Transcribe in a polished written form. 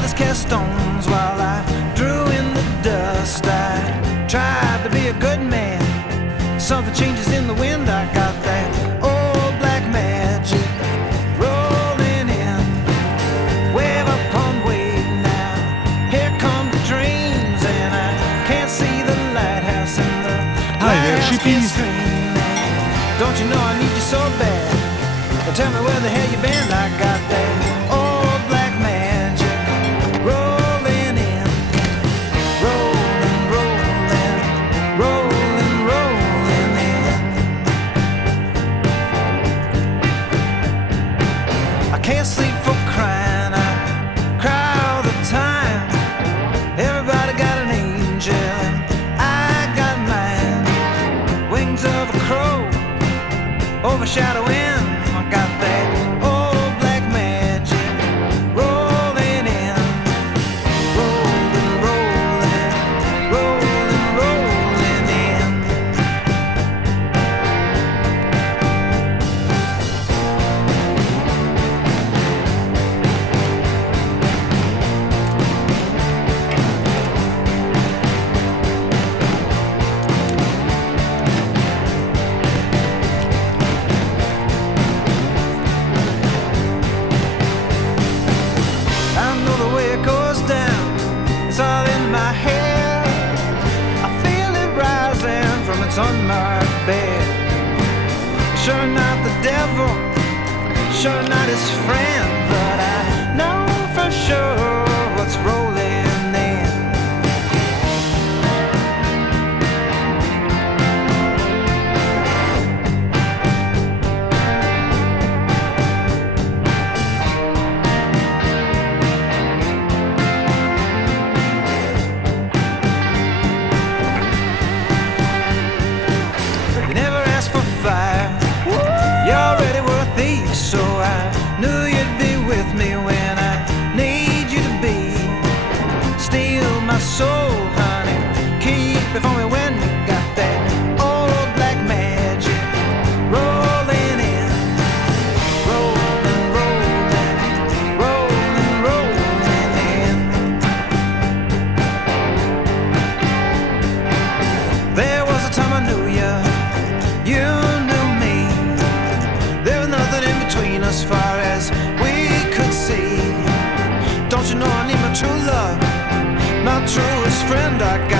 Others cast stones while I drew in the dust. I tried to be a good man. Something changes in the wind. I got that old black magic rolling in, wave upon wave now. Here come the dreams, and I can't see the lighthouse in the lighthouse can't stream. Don't you know I need you so bad? Well, tell me where the hell you been. I got that old black magic rolling in, rolling, rolling, rolling, rolling in. I can't sleep for crying. I cry all the time. Everybody got an angel, and I got mine. Wings of a crow overshadowing. I got that old black magic rolling in, rolling, rolling, rolling, rolling in. I know the way it goes down, it's all in my head. I feel it rising from its unmarked bed. Sure not the devil, sure not his friend, but I know for sure what's rolling in. You never asked for fire, you already were a thief, so I knew you'd be with me when I need you to be. Steal my soul, honey, keep it for me when you got that old black magic rolling in, rolling, rolling, rolling, rolling in. There was a time I knew you, you knew me. There was nothing in between us far as we could see. Don't you know I need my true love, my truest friend? I got